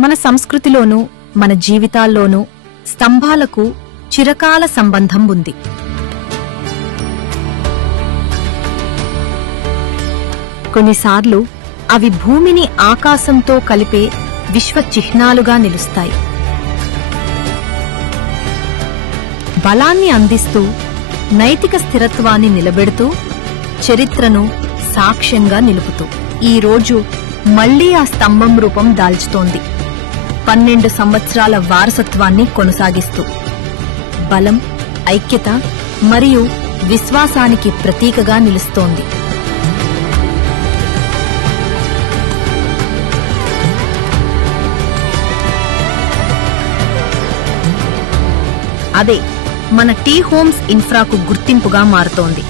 మన సంస్కృతిలోనూ మన జీవితాల్లోనూ స్తంభాలకు చిరకాల సంబంధం ఉంది. కొన్నిసార్లు అవి భూమిని ఆకాశంతో కలిపే విశ్వ చిహ్నాలుగా నిలుస్తాయి. బలాన్ని అందిస్తూ, నైతిక స్థిరత్వాన్ని నిలబెడుతూ, చరిత్రను సాక్ష్యంగా నిలుపుతూ ఈ రోజు మళ్లీ ఆ స్తంభం రూపం దాల్చుతోంది. 12 సంవత్సరాల వారసత్వాన్ని కొనసాగిస్తూ బలం, ఐక్యత మరియు విశ్వాసానికి ప్రతీకగా నిలుస్తోంది. అదే మన టీ హోమ్స్ ఇన్ఫ్రాకు గుర్తింపుగా మారుతోంది.